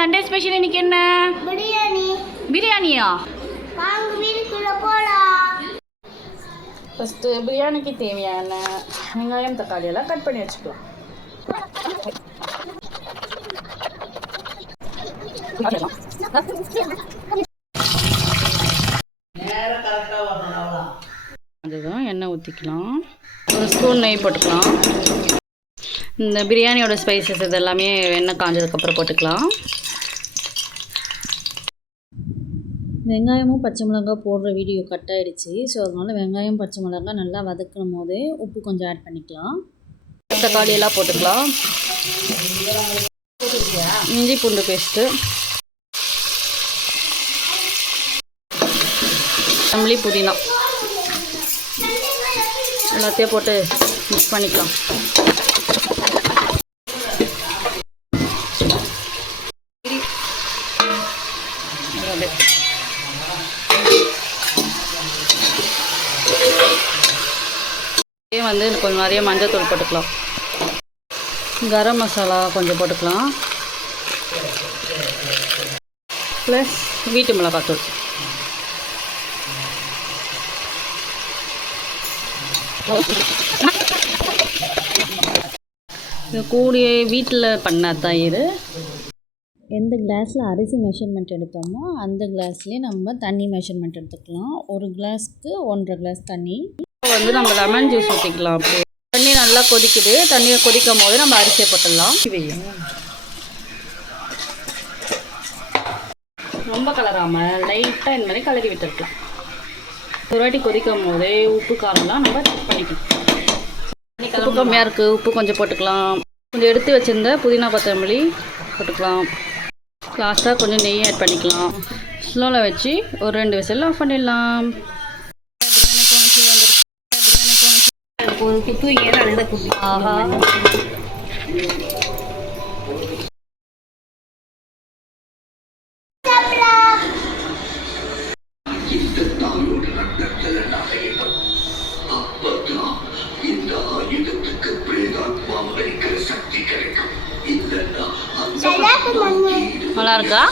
Sunday special இன்னைக்கு என்ன? பிரியாணி. பிரியாணியா? வாங்க வீட்டுக்குள்ள போலாம். ஃபர்ஸ்ட் பிரியாணிக்கு தேவையான வெங்காயம் தக்காளி எல்லாம் கட் பண்ணி வச்சுக்கலாம். அதுதான் எண்ணெய் ஊற்றிக்கலாம். ஒரு ஸ்பூன் நெய் போட்டுக்கலாம். இந்த பிரியாணியோட ஸ்பைசஸ் இதெல்லாமே எண்ணெய் காஞ்சதுக்கப்புறம் போட்டுக்கலாம். வெங்காயமும் பச்சை மிளகாய் போடுற வீடியோ கட் ஆகிடுச்சு. ஸோ அதனால் வெங்காயம் பச்சை மிளகாய் நல்லா வதக்கணும் போதே உப்பு கொஞ்சம் ஆட் பண்ணிக்கலாம். தக்காளி எல்லாம் போட்டுக்கலாம். இஞ்சி பூண்டு பேஸ்ட்டு, கொத்தமல்லி, புதினா எல்லாத்தையும் போட்டு மிக்ஸ் பண்ணிக்கலாம். வந்து கொஞ்சம் நிறைய மஞ்சள் தூள் போட்டுக்கலாம். கரம் மசாலா கொஞ்சம் போட்டுக்கலாம். ப்ளஸ் வீட்டு மிளகாத்தூள். இது கூடியே வீட்டில் பண்ண தயிர். எந்த கிளாஸில் அரிசி மெஷர்மெண்ட் எடுத்தோமோ அந்த கிளாஸ்லேயே நம்ம தண்ணி மெஷர்மெண்ட் எடுத்துக்கலாம். ஒரு கிளாஸ்க்கு 1.5 கிளாஸ் தண்ணி. வந்து நம்ம லெமன் ஜூஸ் ஊற்றிக்கலாம். அப்படியே தண்ணி நல்லா கொதிக்குது. தண்ணியை கொதிக்கும் போது நம்ம அரிசியை போட்டுடலாம். ரொம்ப கலராமல் லைட்டாக இந்த மாதிரி கலரி விட்டுருக்கலாம். ஒரு வாட்டி கொதிக்கும் போதே உப்பு காரம்லாம் நம்ம செக் பண்ணிக்கலாம். உப்பு கம்மியாக இருக்குது, உப்பு கொஞ்சம் போட்டுக்கலாம். கொஞ்சம் எடுத்து வச்சுருந்த புதினா கொத்தமல்லி போட்டுக்கலாம். லாஸ்ட்டாக கொஞ்சம் நெய் ஆட் பண்ணிக்கலாம். ஸ்லோவில் வச்சு ஒரு 2 விசில் ஆஃப் பண்ணிடலாம். ஆஹா, நல்லா இருக்கா?